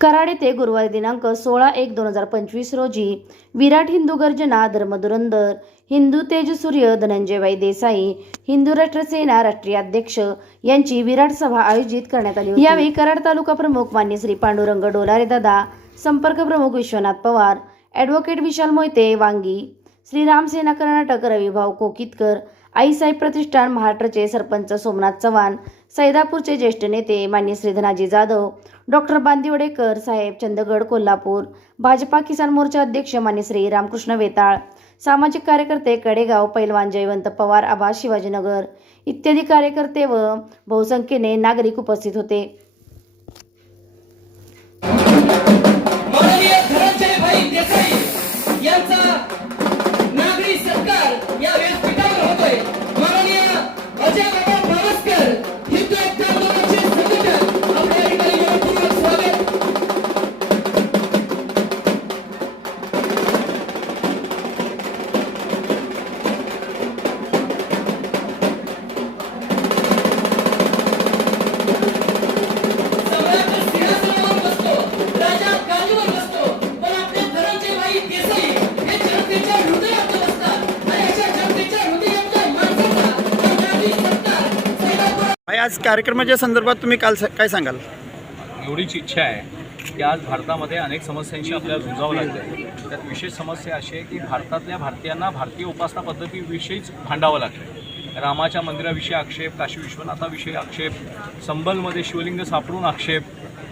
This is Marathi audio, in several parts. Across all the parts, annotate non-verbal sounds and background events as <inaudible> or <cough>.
कराड येथे गुरुवारी दिनांक सोळा एक दोन हजार पंचवीस रोजी विराट हिंदू गर्जना धर्मधुरंदर हिंदू तेज सूर्य धनंजयबाई देसाई हिंदू राष्ट्र सेना राष्ट्रीय अध्यक्ष यांची विराट सभा आयोजित करण्यात आली यावेळी कराड तालुका प्रमुख मान्य श्री पांडुरंग डोलारे दादा संपर्क प्रमुख विश्वनाथ पवार ॲडव्होकेट विशाल मोहिते वांगी श्रीराम सेना कर्नाटक रविभाऊ कोकितकर आईसाहेब प्रतिष्ठान महाराष्ट्राचे सरपंच सोमनाथ चव्हाण सैदापूरचे ज्येष्ठ नेते मान्य श्री धनाजी जाधव डॉक्टर बांदिवडेकर साहेब चंदगड कोल्हापूर भाजपा किसान मोर्चा अध्यक्ष मान्य श्री रामकृष्ण वेताळ सामाजिक कार्यकर्ते कडेगाव पैलवान जयवंत पवार आबा शिवाजीनगर इत्यादी कार्यकर्ते व बहुसंख्येने नागरिक उपस्थित होते. यांचा कार्यक्रमाच्या संदर्भात तुम्ही काल काय सांगाल? एवढीच इच्छा आहे की आज भारतामध्ये अनेक समस्यांशी आपल्याला झुंजावं लागतं त्यात विशेष समस्या अशी आहे की भारतातल्या भारतीयांना भारतीय उपासना पद्धतीविषयीच भांडावं लागतं रामाच्या मंदिराविषयी आक्षेप काशी विश्वनाथाविषयी आक्षेप संबलमध्ये शिवलिंग सापडून आक्षेप.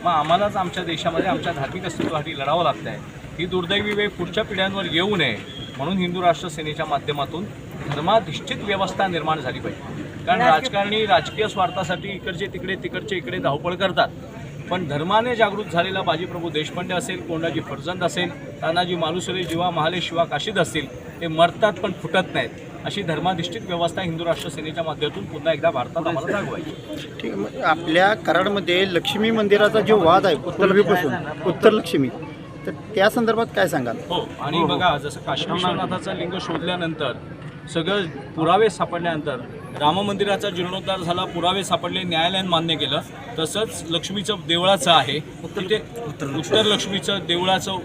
मग आम्हालाच आमच्या देशामध्ये आमच्या धार्मिक अस्तित्वासाठी लढावं लागतं आहे ही दुर्दैवी वेळ पुढच्या पिढ्यांवर येऊ नये म्हणून हिंदू राष्ट्र सेनेच्या माध्यमातून धर्माधिष्ठित व्यवस्था निर्माण झाली पाहिजे. कारण राजकारणी राजकीय स्वार्थासाठी इकडचे तिकडे तिकडचे इकडे धावपळ करतात. पण धर्माने जागृत झालेला बाजीप्रभू देशपांडे असेल कोंडाजी फर्जंद असेल तानाजी मालुसरे जीवा महाले शिवा काशीद असतील ते मरतात पण फुटत नाहीत. अशी धर्माधिष्ठित व्यवस्था हिंदू राष्ट्र सेनेच्या माध्यमातून पुन्हा एकदा भारतात आम्हाला जागवायची ठीक आहे मग आपल्या कराडमध्ये लक्ष्मी मंदिराचा जो वाद आहे उत्तरपासून उत्तर लक्ष्मी तर त्या संदर्भात काय सांगाल? हो आणि बघा जसं काशी विश्वनाथाचं लिंग शोधल्यानंतर सगळं पुरावे सापडल्यानंतर राम मंदिराचा जीर्णोद्धार झाला पुरावे सापडले न्यायालयानं मान्य केलं. तसंच लक्ष्मीचं देवळाचं आहे. तिथे उत्तर लक्ष्मीचं देवळाचं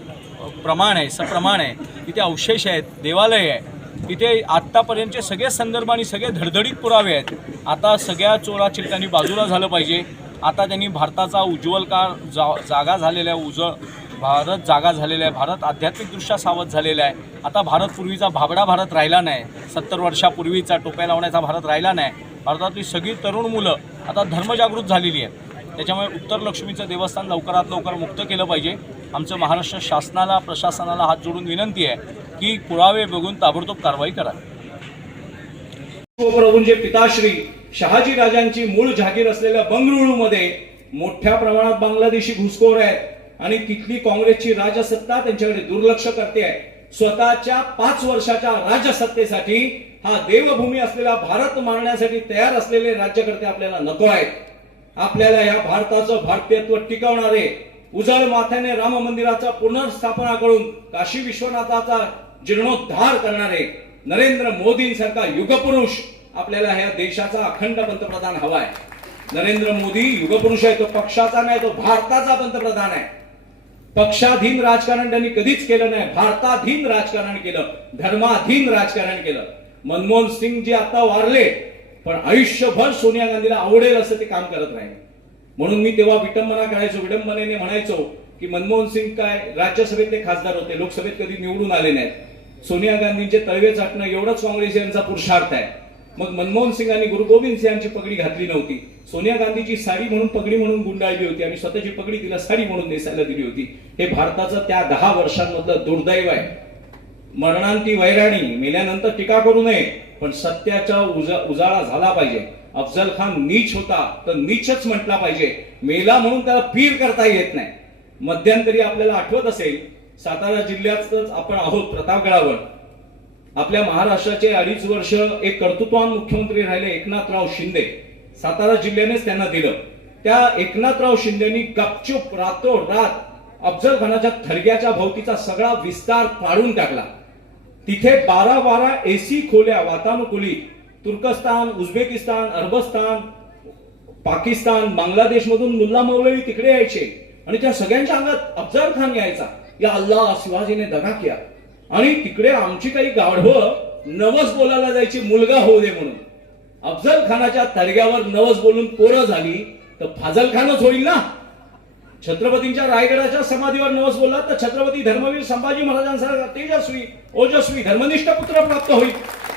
प्रमाण आहे सप्रमाण आहे. तिथे अवशेष आहेत देवालय आहे. तिथे आत्तापर्यंतचे सगळे संदर्भ आणि सगळे धडधडीत पुरावे आहेत. आता सगळ्या चोरा चिलटांनी बाजूला झालं पाहिजे. आता त्यांनी भारताचा उज्ज्वल काळ जा जागा झालेला आहे उज्ज्वल भारत जागा झालेला आहे. भारत आध्यात्मिकदृष्ट्या सावध झालेला आहे. आता भारत पूर्वीचा भाबडा भारत राहिला नाही. सत्तर वर्षापूर्वीचा टोप्या लावण्याचा भारत राहिला नाही. भारतातली सगळी तरुण मुलं आता धर्मजागृत झालेली आहेत. त्याच्यामुळे उत्तर लक्ष्मीचं देवस्थान लवकरात लवकर मुक्त केलं पाहिजे. आमचं महाराष्ट्र शासनाला प्रशासनाला हात जोडून विनंती आहे की पुरावे बघून ताबडतोब कारवाई करावी प्रभूंचे पिताश्री शहाजी राजांची मूळ जागीर असलेल्या बंगळुरूमध्ये मोठ्या प्रमाणात बांगलादेशी घुसखोर आहेत. आणि तिथली काँग्रेसची राजसत्ता त्यांच्याकडे दुर्लक्ष करते आहे. स्वतःच्या पाच वर्षाच्या राजसत्तेसाठी हा देवभूमी असलेला भारत मारण्यासाठी तयार असलेले राज्यकर्ते आपल्याला नको आहेत. आपल्याला या भारताचं भारतीयत्व टिकवणारे उजळ माथ्याने राम मंदिराचा पुनर्स्थापना करून काशी विश्वनाथाचा जीर्णोद्धार करणारे नरेंद्र मोदींसारखा युगपुरुष आपल्याला ह्या देशाचा अखंड पंतप्रधान हवा आहे. नरेंद्र मोदी युगपुरुष आहे तो पक्षाचा नाही तो भारताचा पंतप्रधान आहे. पक्षाधीन राजकारण त्यांनी कधीच केलं नाही. भारताधीन राजकारण केलं. धर्माधीन राजकारण केलं. मनमोहन सिंग जे आता वारले पण आयुष्यभर सोनिया गांधीला आवडेल असं ते काम करत राहिले. म्हणून मी तेव्हा विटंबना करायचो विडंबनेने म्हणायचो की मनमोहन सिंग काय राज्यसभेतले खासदार होते लोकसभेत कधी निवडून आले नाहीत. सोनिया गांधींचे तळवे चाटणं एवढंच काँग्रेस यांचा पुरुषार्थ आहे. मग मनमोहन सिंगांनी गुरु गोविंद सिंगांची पगडी घातली नव्हती. सोनिया गांधीची साडी म्हणून पगडी म्हणून गुंडाळली होती आणि स्वतःची पगडी तिला साडी म्हणून नेसायला दिली होती. हे भारताचं त्या दहा वर्षांमधलं दुर्दैव आहे. मरणांती वैराणी मेल्यानंतर टीका करू नये पण सत्याचा उजा उजाळा झाला पाहिजे. अफजल खान नीच होता तर नीचच म्हटला पाहिजे. मेला म्हणून त्याला पीर करता येत नाही. मध्यंतरी आपल्याला आठवत असेल सातारा जिल्ह्यातच आपण आहोत प्रतापगडावर. आपल्या महाराष्ट्राचे अडीच वर्ष एक कर्तृत्वान मुख्यमंत्री राहिले एकनाथराव शिंदे. सातारा जिल्ह्यानेच त्यांना दिलं. त्या एकनाथराव शिंदेनी गपचूप रातोरात अफजल खानाच्या थडग्याच्या भोवतीचा सगळा विस्तार पाडून टाकला. तिथे बारा बारा एसी खोल्या वातानुकूलित. तुर्कस्तान उझबेकिस्तान अरबस्तान पाकिस्तान बांगलादेशमधून मुल्ला मौलवी तिकडे यायचे आणि त्या सगळ्यांच्या अंगात अफजल खान यायचा. या अल्लाह शिवाजीने दगा केला. आणि तिकडे आमची काही गाढवं नवस बोलायला जायची मुलगा होऊ दे म्हणून. अफजल खानाच्या तडग्यावर नवस बोलून पोरं झाली तर फाजल खानच होईल ना? छत्रपतींच्या रायगडाच्या समाधीवर नवस बोलला तर छत्रपती धर्मवीर संभाजी महाराजांसारखा तेजस्वी ओजस्वी धर्मनिष्ठ पुत्र प्राप्त होईल.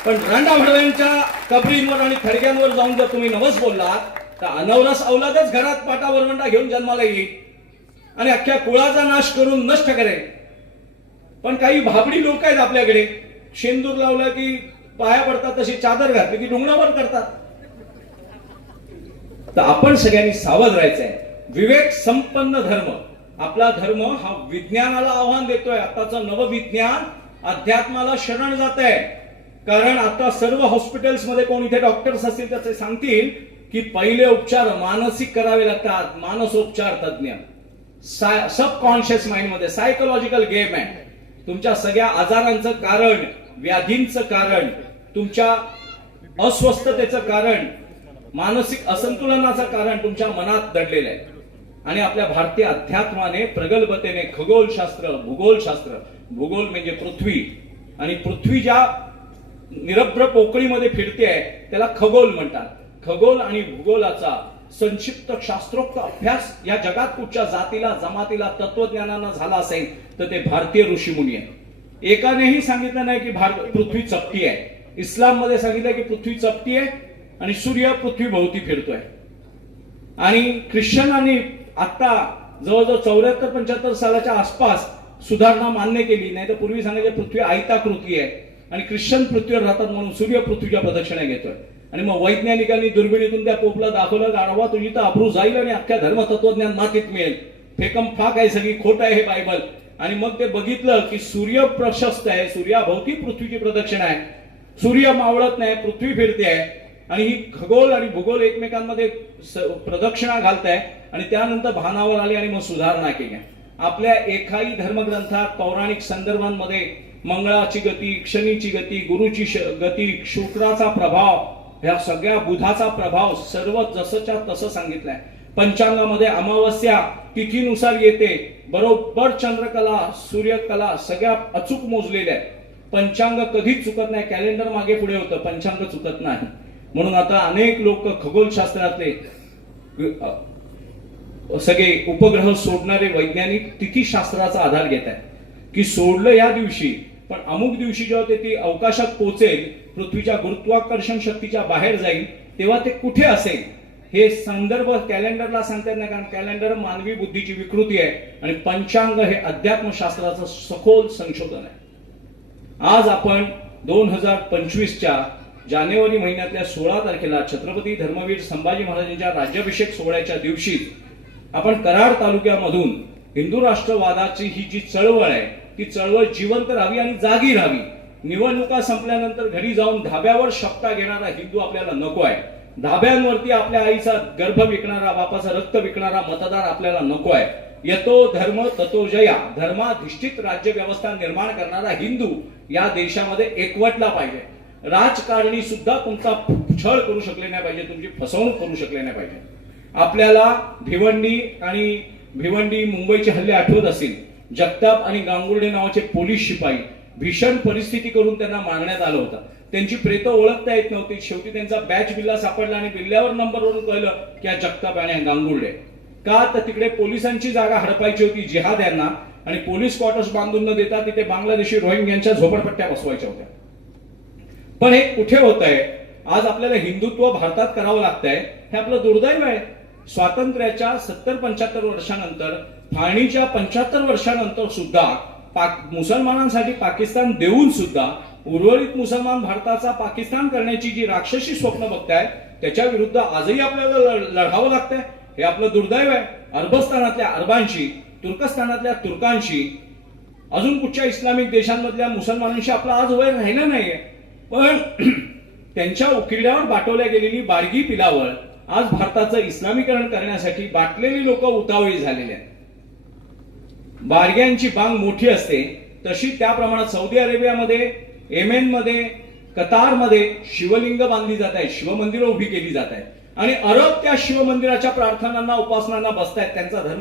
पण रांडा भडव्यांच्या कबरींवर आणि थडग्यांवर जाऊन जर तुम्ही नवस बोलला तर अनवरस अवलादच घरात पाटा वरवंटा घेऊन जन्माला येईल. आणि अख्ख्या कुळाचा नाश करून नष्ट करेल. पण काही भाबडी लोक आहेत आपल्याकडे. शेंदूर लावला की पाया पडतात तशी चादर घातली की डुंगणावर करतात. तर आपण सगळ्यांनी सावध राहायचंय. विवेक संपन्न धर्म. आपला धर्म हा विज्ञानाला आव्हान देतोय. आताचं नवविज्ञान अध्यात्माला शरण जात आहे कारण आता सर्व हॉस्पिटल्समध्ये कोण इथे डॉक्टर्स असतील त्याचे सांगतील की पहिले उपचार मानसिक करावे लागतात. मानसोपचार तज्ज्ञ. सबकॉन्शियस माइंडमध्ये सायकोलॉजिकल गेम आहे. तुमच्या सगळ्या आजारांचं कारण व्याधींचं कारण तुमच्या अस्वस्थतेचं कारण मानसिक असंतुलनाचं कारण तुमच्या मनात दडलेलं आहे. आणि आपल्या भारतीय अध्यात्माने प्रगल्भतेने खगोलशास्त्र भूगोलशास्त्र भूगोल म्हणजे पृथ्वी आणि पृथ्वी ज्या निरभ्र पोकळीमध्ये फिरते आहे त्याला खगोल म्हणतात. खगोल आणि भूगोलाचा संक्षिप्त शास्त्रोक्त अभ्यास या जगात कुठच्या जातीला जमातीला तत्वज्ञानांना झाला असेल तर ते भारतीय ऋषीमुनी आहे एकानेही सांगितलं नाही की भारत पृथ्वी चपटी आहे. इस्लाममध्ये सांगितलं की पृथ्वी चपटी आहे आणि सूर्य पृथ्वी भोवती फिरतोय. आणि ख्रिश्चनांनी आता जवळजवळ चौऱ्याहत्तर पंच्याहत्तर सालाच्या आसपास सुधारणा मान्य केली. नाही तर पूर्वी सांगायचे पृथ्वी आयताकृती आहे आणि ख्रिश्चन पृथ्वीवर राहतात म्हणून सूर्य पृथ्वीच्या प्रदक्षिणा घेतोय. आणि मग वैज्ञानिकांनी दुर्बिणीतून त्या पोपला दाखवलं गाढवा तुझी तर अब्रू जाईल आणि अख्ख्या धर्मतत्वज्ञान मातीत मिळेल. फेकम फाक आहे सगळी खोट आहे हे बायबल. आणि मग ते बघितलं की सूर्य प्रशस्त आहे सूर्याभोवती पृथ्वीची प्रदक्षिणा आहे. सूर्य मावळत नाही पृथ्वी फिरते आहे. आणि ही खगोल आणि भूगोल एकमेकांमध्ये प्रदक्षिणा प्रदक्षिणा घालताय आणि त्यानंतर भानावर आली आणि मग सुधारणा केल्या आपल्या एकाही धर्मग्रंथात पौराणिक संदर्भांमध्ये मंगळाची गती शनीची गती गुरुची गती शुक्राचा प्रभाव ह्या सगळ्या बुधाचा प्रभाव सर्व जसंच्या तसं सांगितलंय. पंचांगामध्ये अमावस्या तिथीनुसार येते. बरोबर चंद्रकला सूर्यकला सगळ्या अचूक मोजलेल्या आहेत. पंचांग कधीच चुकत नाही. कॅलेंडर मागे पुढे होतं. पंचांग चुकत नाही. म्हणून आता अनेक लोक खगोलशास्त्रातले सगळे उपग्रह सोडणारे वैज्ञानिक तिथीशास्त्राचा आधार घेत आहेत. की सोडलं या दिवशी पण अमुक दिवशी जेव्हा ते ती अवकाशात पोहोचेल पृथ्वीच्या गुरुत्वाकर्षण शक्तीच्या बाहेर जाईल तेव्हा ते कुठे असेल? हे संदर्भ कॅलेंडरला सांगता येत नाही कारण कॅलेंडर मानवी बुद्धीची विकृती आहे आणि पंचांग हे अध्यात्मशास्त्राचं सखोल संशोधन आहे. आज आपण दोन हजार पंचवीसच्या जानेवारी महिन्यातल्या सोळा तारखेला छत्रपती धर्मवीर संभाजी महाराजांच्या राज्याभिषेक सोहळ्याच्या दिवशी आपण कराड तालुक्यामधून हिंदू राष्ट्रवादाची ही जी चळवळ आहे ती चळवळ जिवंत राहावी आणि जागी राहावी. निवडणुका संपल्यानंतर घरी जाऊन धाब्यावर शपथा घेणारा हिंदू आपल्याला नको आहे. धाब्यांवरती आपल्या आईचा गर्भ विकणारा बापाचा रक्त विकणारा मतदार आपल्याला नको आहे. यतो धर्म ततो जया. धर्माधिष्ठित राज्य व्यवस्था निर्माण करणारा हिंदू या देशामध्ये एकवटला पाहिजे. राजकारणी सुद्धा तुमचा छळ करू शकले नाही पाहिजे तुमची फसवणूक करू शकले नाही पाहिजे. आपल्याला भिवंडी आणि भिवंडी मुंबईचे हल्ले आठवत असतील. जगताप आणि गांगुर्डे नावाचे पोलीस शिपाई भीषण परिस्थिती करून त्यांना मारण्यात आलं होतं. त्यांची प्रेत ओळखता येत नव्हती. शेवटी त्यांचा बॅच बिल्ला सापडला आणि बिल्ल्यावर नंबरवरून कळलं की हा जगताप आणि गांगुर्डे का तर तिकडे पोलिसांची जागा हडपायची होती जिहाद यांना आणि पोलीस क्वार्टर्स बांधून न देता तिथे बांगलादेशी रोहिंग्यांच्या झोपडपट्ट्या बसवायच्या होत्या. पण हे कुठे होत आहे? आज आपल्याला हिंदुत्व भारतात करावं लागतंय. हे आपलं दुर्दैव आहे. स्वातंत्र्याच्या सत्तर पंच्याहत्तर वर्षानंतर फाळणीच्या पंच्याहत्तर वर्षानंतर सुद्धा पाक मुसलमानांसाठी पाकिस्तान देऊन सुद्धा उर्वरित मुसलमान भारताचा पाकिस्तान करण्याची जी राक्षसी स्वप्न बघताय त्याच्या विरुद्ध आजही आपल्याला लढावं लागतंय. हे आपलं दुर्दैव आहे. अरबस्तानातल्या अरबांशी तुर्कस्तानातल्या तुर्कांशी अजून कुठच्या इस्लामिक देशांमधल्या मुसलमानांशी आपलं आज वय राहिला नाहीये. पण <clears throat> त्यांच्या उकिरड्यावर बाटवल्या गेलेली बारगी पिलावर आज भारताचं इस्लामीकरण करण्यासाठी बाटलेली लोक उतावळी झालेली आहेत. बारग्यांची बांग मोठी असते. तशी त्या प्रमाणात सौदी अरेबियामध्ये येमेनमध्ये कतारमध्ये शिवलिंग बांधली जात आहेत शिवमंदिरं उभी केली जात आहेत. आणि अरब त्या शिवमंदिराच्या प्रार्थनांना उपासनांना बसतायत त्यांचा धर्म